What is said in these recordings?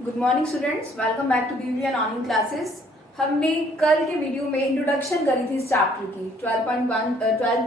Good morning students, welcome back to BV and online classes. हमने कल के video में इंट्रोडक्शन करी थी इस चैप्टर की 12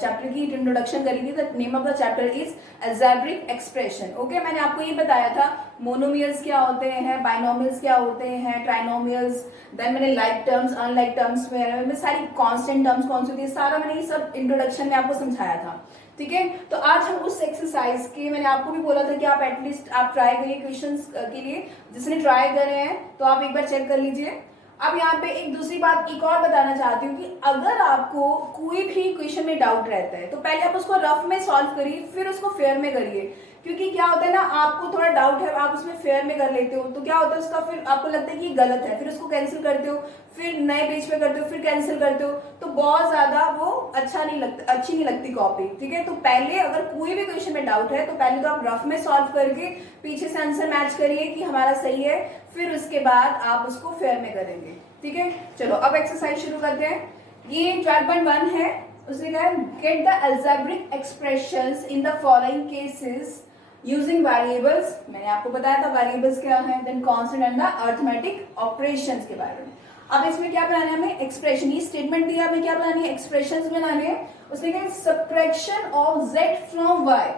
चैप्टर की इंट्रोडक्शन करी थी। The name of the chapter is algebraic expression. Okay, मैंने आपको ये बताया था मोनोमियल्स क्या होते हैं, बाइनोमियल्स क्या होते हैं, ट्राइनोमियल्स, देन मैंने लाइक टर्म्स अनलाइक टर्म्स में सारी कांस्टेंट टर्म्स कौन सी होती है, सारा मैंने ये सब इंट्रोडक्शन में आपको समझाया था। ठीक है, तो आज हम उस एक्सरसाइज के, मैंने आपको भी बोला था कि आप एटलीस्ट आप ट्राई करिए क्वेश्चंस के लिए, जिसने ट्राई करे हैं तो आप एक बार चेक कर लीजिए। अब यहाँ पे एक दूसरी बात एक और बताना चाहती हूँ कि अगर आपको कोई भी क्वेश्चन में डाउट रहता है तो पहले आप उसको रफ में सॉल्व करिए, फिर उसको फेयर में करिए। क्योंकि क्या होता है ना, आपको थोड़ा डाउट है, आप उसमें फेयर में कर लेते हो तो क्या होता है उसका, फिर आपको लगता है कि गलत है, फिर उसको कैंसिल करते हो, फिर नए पेज पे करते हो, फिर कैंसिल करते हो, तो बहुत ज्यादा वो अच्छी नहीं लगती कॉपी। ठीक है, तो पहले अगर कोई भी क्वेश्चन में डाउट है तो पहले तो आप रफ में सॉल्व करके पीछे से आंसर मैच करिए कि हमारा सही है, फिर उसके बाद आप उसको फेयर में करेंगे। ठीक है, चलो अब एक्सरसाइज शुरू करते हैं। ये 12.1 है, उसने कहा get the algebraic expressions in the following cases using variables. मैंने आपको बताया था वेरिएबल्स क्या है, then constant and the arithmetic operations के बारे में। अब इसमें क्या बनाना है हमें, एक्सप्रेशन। ये स्टेटमेंट दिया हमें क्या बनानी है, एक्सप्रेशंस बनाने हैं। उसने कहा subtraction of z from y,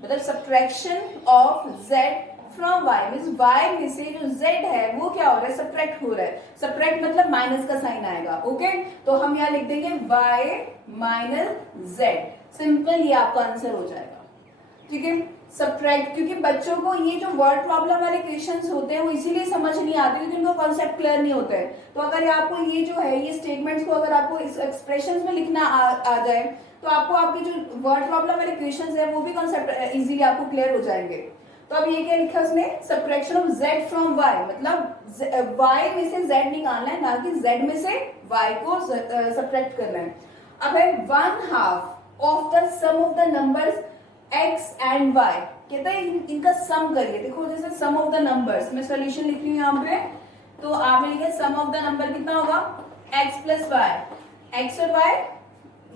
मतलब subtraction of z from y means y में से जो z है वो क्या हो रहा है, सब्ट्रैक्ट हो रहा है। सब्ट्रैक्ट मतलब माइनस का साइन आएगा। ओके, तो हम यहाँ लिख देंगे y माइनस z। सिंपल, ये आपका आंसर हो जाएगा। ठीक है, सब्ट्रैक्ट, क्योंकि बच्चों को ये जो वर्ड प्रॉब्लम वाले क्वेश्चंस होते हैं वो इसीलिए समझ नहीं आते क्योंकि उनको कॉन्सेप्ट क्लियर नहीं होता है। तो अगर आपको ये जो है, ये स्टेटमेंट्स को अगर आपको इस एक्सप्रेशंस में लिखना आ जाए तो आपको आपके जो वर्ड प्रॉब्लम वाले क्वेश्चंस है वो भी कॉन्सेप्ट इजीली आपको क्लियर हो जाएंगे। तो अब ये क्या लिखा उसने, subtraction of z from y, मतलब y में से z निकालना है, ना कि z में से y को सब्ट्रैक्ट करना है। अब है 1/2 of the sum of the numbers x and y, कहता है इनका सम करिए। देखो जैसे सम ऑफ द नंबर्स, मैं सॉल्यूशन लिख रही हूँ यहाँ पे, तो आपने लिखा सम ऑफ द नंबर कितना होगा, x प्लस वाई। x और y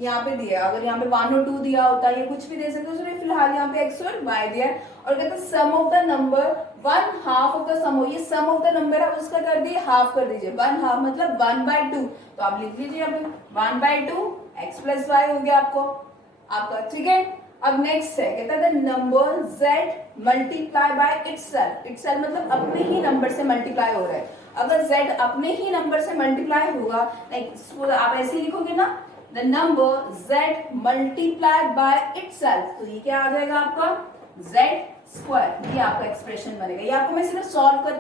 यहाँ पे दिया, अगर यहाँ पे 1 और 2 दिया होता है या कुछ भी दे सकते हो, उसने फिलहाल यहाँ पे x और y दिया है। और कहते हैं sum of the number 1/2 of the sum हो, ये सम ऑफ द नंबर है उसका कर दिए हाफ कर दीजिए, 1/2 मतलब 1/2। तो आप लिख लीजिए यहाँ पे 1/2 x प्लस वाई हो गया आपका। ठीक है, अब नेक्स्ट है, कहता है number z multiply by itself. Itself मतलब अपने ही नंबर से मल्टीप्लाई हो रहा है। अगर z अपने ही नंबर से मल्टीप्लाई होगा, लाइक आप ऐसे ही लिखोगे ना, the number z multiply by itself, तो ये क्या आ जाएगा आपका z²। ये आपका एक्सप्रेशन बनेगा। ये आपको मैं सिर्फ सॉल्व कर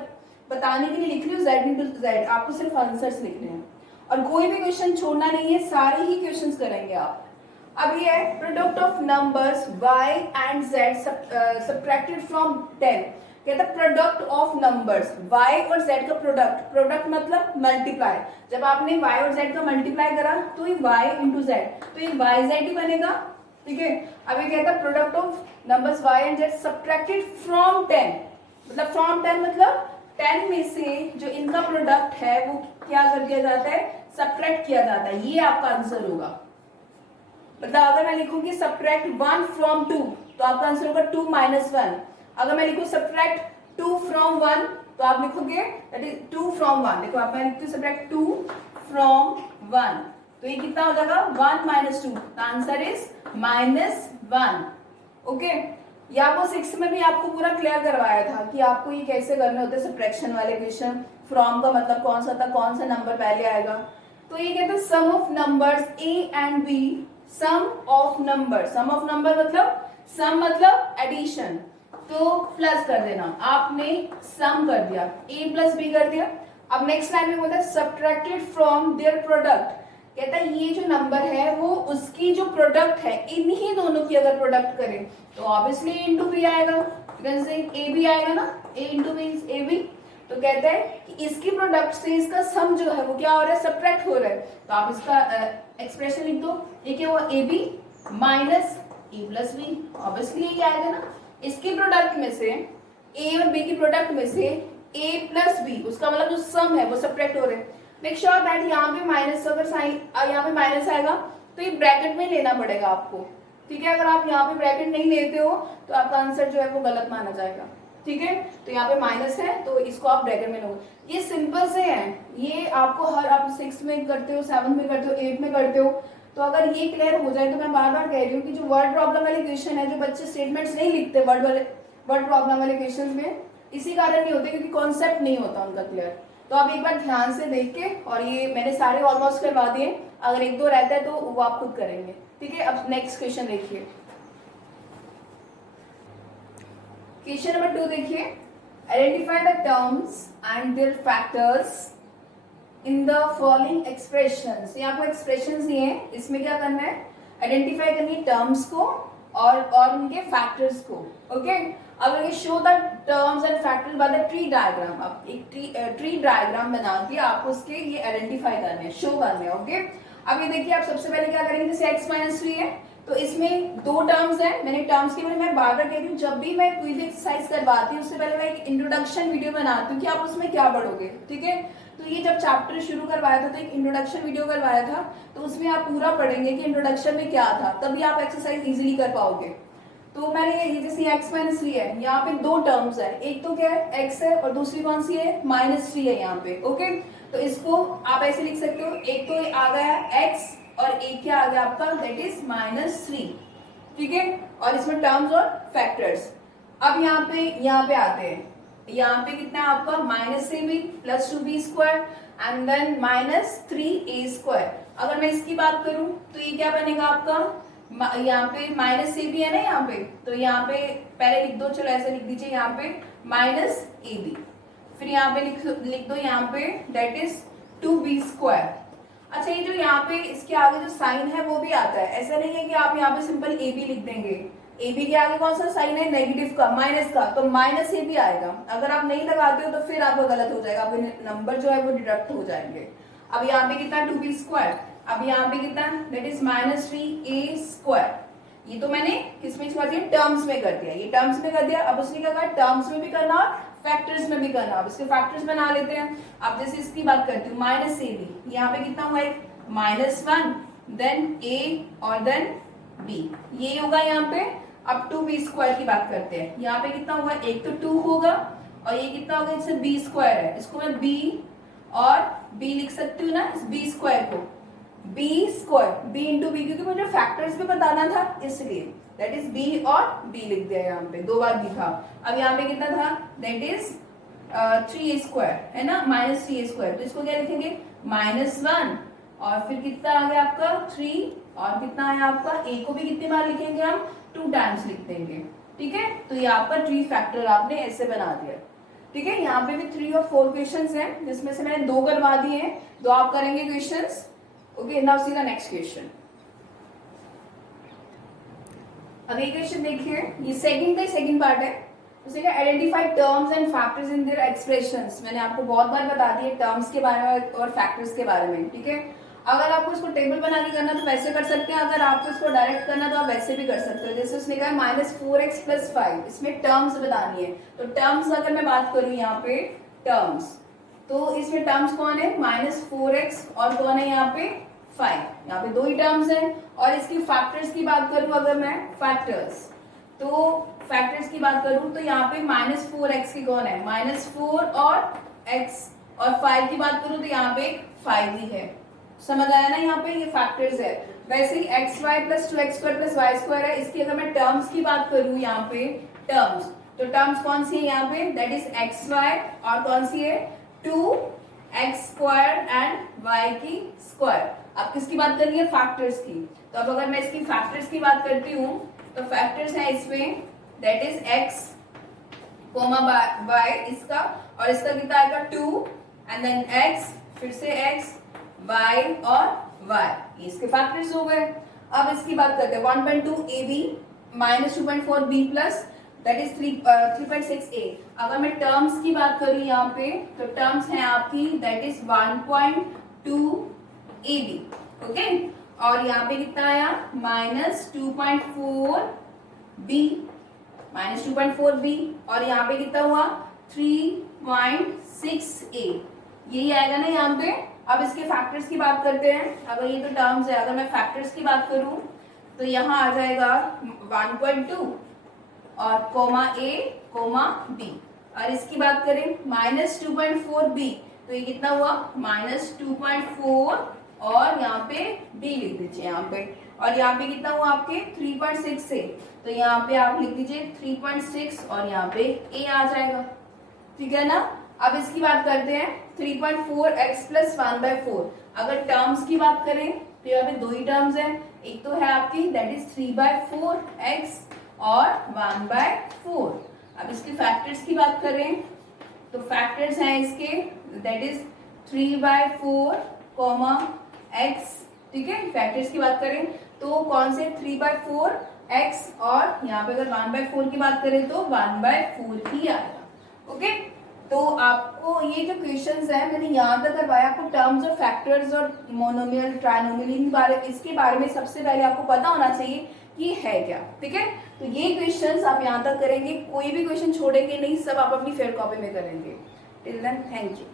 बताने के लिए लिख रही हूँ, z इंटू z, आपको सिर्फ आंसर्स लिखने हैं और कोई भी क्वेश्चन छोड़ना नहीं है, सारे ही क्वेश्चन करेंगे आप। अब ये है product of numbers y and z subtracted from 10। कहता है प्रोडक्ट ऑफ नंबर्स y और z का प्रोडक्ट, प्रोडक्ट मतलब मल्टीप्लाई। जब आपने y और z का मल्टीप्लाई करा तो ये y इंटू z, तो ये yz ही बनेगा। ठीक है, अब ये कहता है product of numbers y and z subtracted from 10, मतलब फ्रॉम 10 मतलब 10 में से जो इनका प्रोडक्ट है वो क्या कर दिया जाता है, सब्ट्रैक्ट किया जाता है। ये आपका आंसर होगा। मतलब अगर मैं लिखूंगी सब्ट्रैक्ट 1 फ्रॉम 2 तो आपका आंसर होगा 2 माइनस 1। अगर मैं लिखूं सब्ट्रैक्ट 2 फ्रॉम 1 तो आप लिखोगे दैट इज 2 फ्रॉम 1। देखो आप, मैं लिखती हूँ सब्ट्रैक्ट 2 फ्रॉम 1, तो ये कितना हो जाएगा 1 minus 2, the answer is -1। Okay, ये आपको 6 में भी आपको पूरा क्लियर करवाया था कि आपको ये कैसे करने होते हैं सब्ट्रैक्शन वाले क्वेश्चन। फ्रॉम का मतलब कौन सा था, कौन सा नंबर पहले आएगा। तो ये कहते हैं sum of numbers a and b, sum of number, sum of number मतलब सम मतलब एडिशन, तो प्लस कर देना, आपने सम कर दिया, a प्लस b कर दिया। अब नेक्स्ट लाइन में बोलता है सब्ट्रैक्टेड फ्रॉम देयर प्रोडक्ट। कहता है ये जो नंबर है वो उसकी जो प्रोडक्ट है, इन्हीं दोनों की अगर प्रोडक्ट करें तो ऑब्वियसली a इंटू बी आएगा, जैसे ए बी आएगा ना, a into B is A B. तो कहता है कि इसकी प्रोडक्ट से इसका सम जो है वो क्या हो रहा है, सब्ट्रैक्ट हो रहा है। तो आप इसका एक्सप्रेशन लिख दो, ये क्या हुआ, A B minus A plus B, obviously ये आएगा ना। इसकी प्रोडक्ट में से ए और बी की प्रोडक्ट में से ए प्लस बी, उसका मतलब जो सम है वो सब्ट्रैक्ट हो रहे हैं। मेक श्योर दैट यहाँ पे माइनस, अगर साइन यहाँ पे माइनस आएगा तो ये ब्रैकेट में लेना पड़ेगा आपको। ठीक है, अगर आप यहाँ पे ब्रैकेट नहीं लेते हो तो आपका आंसर जो है वो गलत माना जाएगा। ठीक है, तो यहाँ पे माइनस है तो इसको आप ब्रैकेट में लोगे। ये सिंपल से है, ये आपको हर आप 6 में करते हो, 7 में करते हो, 8 में करते हो। तो अगर ये क्लियर हो जाए तो मैं बार बार कह रही हूँ कि जो वर्ड प्रॉब्लम वाले क्वेश्चन है, जो बच्चे स्टेटमेंट्स नहीं लिखते वर्ड प्रॉब्लम वाले क्वेश्चन में, इसी कारण नहीं होते क्योंकि कॉन्सेप्ट नहीं होता उनका क्लियर। तो आप एक बार ध्यान से देख के, और ये मैंने सारे ऑलमोस्ट करवा दिए, अगर एक दो रहता है तो वो आप खुद करेंगे। ठीक है, अब नेक्स्ट क्वेश्चन देखिए, क्वेश्चन नंबर 2 देखिए, identify the terms and their factors in the following expressions. ये आपको एक्सप्रेशंस दिए हैं, इसमें क्या करना है, आइडेंटिफाई करनी है टर्म्स को और उनके फैक्टर्स को। ओके, अब ये show the terms and factors by the tree diagram. अब एक ट्री डायग्राम बना के आपको उसके ये आइडेंटिफाई करने हैं, शो करने हैं। ओके, अब ये देखिए, आप सबसे पहले क्या करेंगे, जैसे x माइनस 3 है तो इसमें दो टर्म्स हैं। मैंने टर्म्स के बारे में बार बार कह रही हूँ, जब भी मैं कोई भी एक्सरसाइज करवाती हूँ उससे पहले मैं एक इंट्रोडक्शन वीडियो बनाती हूँ कि आप उसमें क्या पढ़ोगे। ठीक है, तो ये जब चैप्टर शुरू करवाया था तो एक इंट्रोडक्शन वीडियो करवाया था, तो उसमें आप पूरा पढ़ेंगे कि इंट्रोडक्शन में क्या था, तभी आप एक्सरसाइज इजीली कर पाओगे। तो मैंने ये जैसे x माइनस 3 है, यहाँ पे दो टर्म्स है, एक तो क्या है x है और दूसरी कौन सी है, माइनस 3 है यहाँ पे। ओके, तो इसको आप ऐसे लिख सकते हो, एक तो आ गया x और एक क्या आ गया आपका, दैट इज -3। ठीक है, और इसमें टर्म्स और फैक्टर्स। अब यहाँ पे आते हैं, यहाँ पे कितना है आपका, -ab + 2b² and then -3a²। अगर मैं इसकी बात करूं तो ये क्या बनेगा आपका, यहाँ पे -ab है ना यहाँ पे, तो यहाँ पे पहले लिख दो, चलो ऐसे लिख दीजिए, यहाँ पे -ab, फिर यहाँ पे लिख दो यहाँ पे दैट इज 2b²। अच्छा, ये जो यहाँ पे इसके आगे जो साइन है वो भी आता है, ऐसा नहीं है कि आप यहाँ पे सिंपल ए बी लिख देंगे। ए बी के आगे कौन सा साइन है, नेगेटिव का, माइनस का, तो माइनस ए भी आएगा। अगर आप नहीं लगाते हो तो फिर आपका गलत हो जाएगा, आपके नंबर जो है वो डिडक्ट हो जाएंगे। अब यहाँ पे कितना 2b², अब यहाँ पे कितना, दैट इज -3a²। ये तो मैंने किसमें कर दिया, टर्म्स में कर दिया, ये टर्म्स में कर दिया। अब उसने क्या कहा, टर्म्स में भी करना और फैक्टर्स में भी करना। अब इसके फैक्टर्स बना लेते हैं। अब जैसे इसकी बात करती हूँ, -ab, यहाँ पे कितना हुआ, -1, देन a और देन b, ये होगा यहाँ पे। अब 2b² की बात करते हैं, यहाँ पे कितना होगा, एक तो 2 होगा और ये कितना होगा, इससे b² है, इसको मैं b और b लिख सकती हूँ ना, इस b² को b इंटू बी, क्योंकि मुझे फैक्टर्स भी बताना था इसलिए, दैट इज b और b लिख दिया, यहाँ पे दो बार लिखा। अब यहाँ पे कितना था, दैट इज 3a² है ना, -3a², तो इसको क्या लिखेंगे, -1 और फिर कितना आ गया आपका 3 और कितना आया आपका, a को भी कितनी बार लिखेंगे हम, 2 टाइम्स लिख देंगे। ठीक है, तो ये आपका ट्री फैक्टर आपने ऐसे बना दिया। ठीक है, यहाँ पे भी 3 और 4 क्वेश्चंस हैं, जिसमें से मैंने 2 करवा दिए हैं, 2 आप करेंगे questions. Okay, now see the next question. अब ये क्वेश्चन देखिए, ये सेकंड पार्ट है। उसे क्या, identify terms and factors in their expressions. मैंने आपको बहुत बार बता दिया टर्म्स के बारे में और फैक्टर्स के बारे में। ठीक है, अगर आपको इसको टेबल बना के करना तो वैसे कर सकते हैं, अगर आपको इसको डायरेक्ट करना तो आप वैसे भी कर सकते हो। जैसे उसने कहा -4x + 5, इसमें टर्म्स बतानी है। तो टर्म्स अगर मैं बात करूं यहाँ पे टर्म्स, तो इसमें टर्म्स कौन है, -4x और कौन है यहाँ पे 5, यहाँ पे 2 ही टर्म्स हैं। और इसकी फैक्टर्स की बात करूं अगर मैं, फैक्टर्स की बात करूं तो यहाँ पे -4x की कौन है, -4 और x, और 5 की बात करूं तो यहाँ पे 5 ही है। समझ आया ना, यहाँ पे ये फैक्टर्स है। वैसे ही xy + 2x² + y² है। इसकी अगर मैं टर्म्स की बात करूं यहाँ पे टर्म्स, तो टर्म्स कौन सी है यहाँ पे, दैट इज xy और कौन सी है 2x² एंड y²। अब किसकी बात करनी है, फैक्टर्स की। तो अब अगर मैं इसकी फैक्टर्स की बात करती हूँ तो फैक्टर्स है इसमें, दैट इज x, y इसका, और इसका कितना आएगा 2 एंड देन x, फिर से x, y और y, ये इसके फैक्टर्स हो गए। अब इसकी बात करते हैं 1.2 ab -2.4 b plus that is 3.6 a। अगर मैं टर्म्स की बात करूं यहाँ पे तो टर्म्स हैं आपकी दैट इज 1.2 ab। ओके, और यहाँ पे कितना आया -2.4 b और यहाँ पे कितना हुआ 3.6 a, यही आएगा ना यहाँ पे। अब इसके फैक्टर्स की बात करते हैं। अगर ये तो टर्म्स है, अगर मैं फैक्टर्स की बात करूं तो यहाँ आ जाएगा 1.2 और कोमा a कोमा बी। और इसकी बात करें -2.4b, तो ये कितना हुआ -2.4 और यहाँ पे b लिख दीजिए यहाँ पे। और यहाँ पे कितना हुआ आपके 3.6 से, तो यहाँ पे आप लिख दीजिए 3.6 और यहाँ पे a आ जाएगा, ठीक है ना। अब इसकी बात करते हैं 3.4x प्लस 1/4। अगर टर्म्स की बात करें तो यहाँ पे दो ही टर्म्स हैं, एक तो है आपकी दैट इज 3/4x और 1/4। अब इसके फैक्टर्स की बात करें तो फैक्टर्स हैं इसके दैट इज 3/4 कॉमा x, ठीक है। फैक्टर्स की बात करें तो कौन से 3/4x और यहाँ पे अगर 1/4 की बात करें तो 1/4 ही आएगा। ओके, तो आपको ये जो क्वेश्चंस है मैंने यहाँ तक करवाया, आपको टर्म्स और फैक्टर्स और मोनोमियल ट्राइनोमियल इसके बारे में सबसे पहले आपको पता होना चाहिए कि है क्या, ठीक है। तो ये क्वेश्चंस आप यहाँ तक करेंगे, कोई भी क्वेश्चन छोड़ेंगे नहीं, सब आप अपनी फेयर कॉपी में करेंगे। Till then thank you.